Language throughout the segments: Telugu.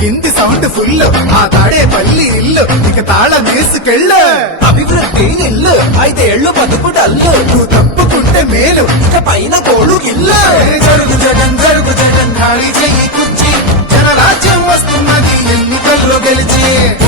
కింది సౌండ్ ఫుల్. ఆ తాడే పల్లి ఇల్లు. ఇక తాళ వేసుకెళ్ళ అభివృద్ధి నిల్లు. ఐదేళ్ళు బతుకు డల్లు. నువ్వు తప్పుకుంటే మేలు. ఇక పైన కోడు ఇల్లు జరుగు జగన్ జరుగు జగన్ ఖాళీ చెయ్యి కుర్చీ. జనరాజ్యం వస్తున్నది ఎన్నికల్లో గెలిచి.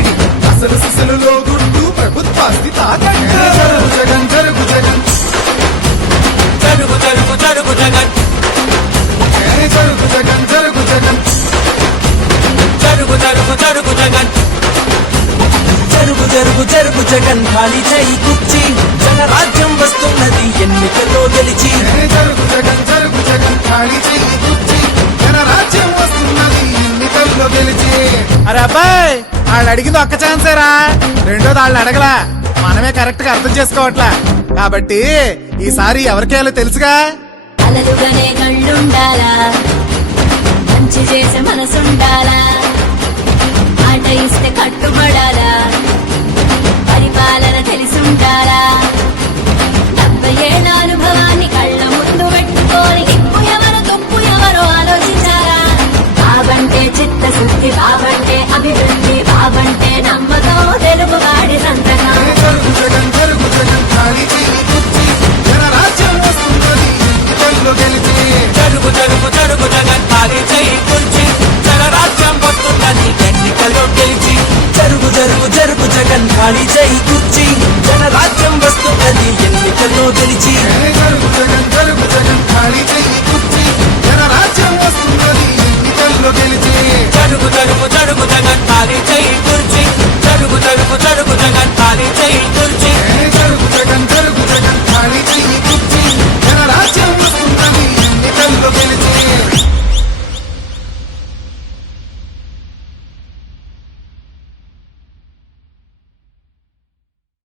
జగన్ ఖాళీ చేయి కుర్చి. వస్తున్నది జగన్ వస్తున్నది ఎన్నికల్లో గెలిచి. అరే వాళ్ళు అడిగింది ఒక్క ఛాన్సేరా రెండోది వాళ్ళు అడగలా. మనమే కరెక్ట్గా అర్థం చేసుకోవట్లా. కాబట్టి ఈసారి ఎవరికేయాలో తెలుసుగా? అలలుగానే కళ్ళుండాలా మంచి చేసే మనసుండాలా? ఇస్తే కట్టుబడాలా? Okay, bye.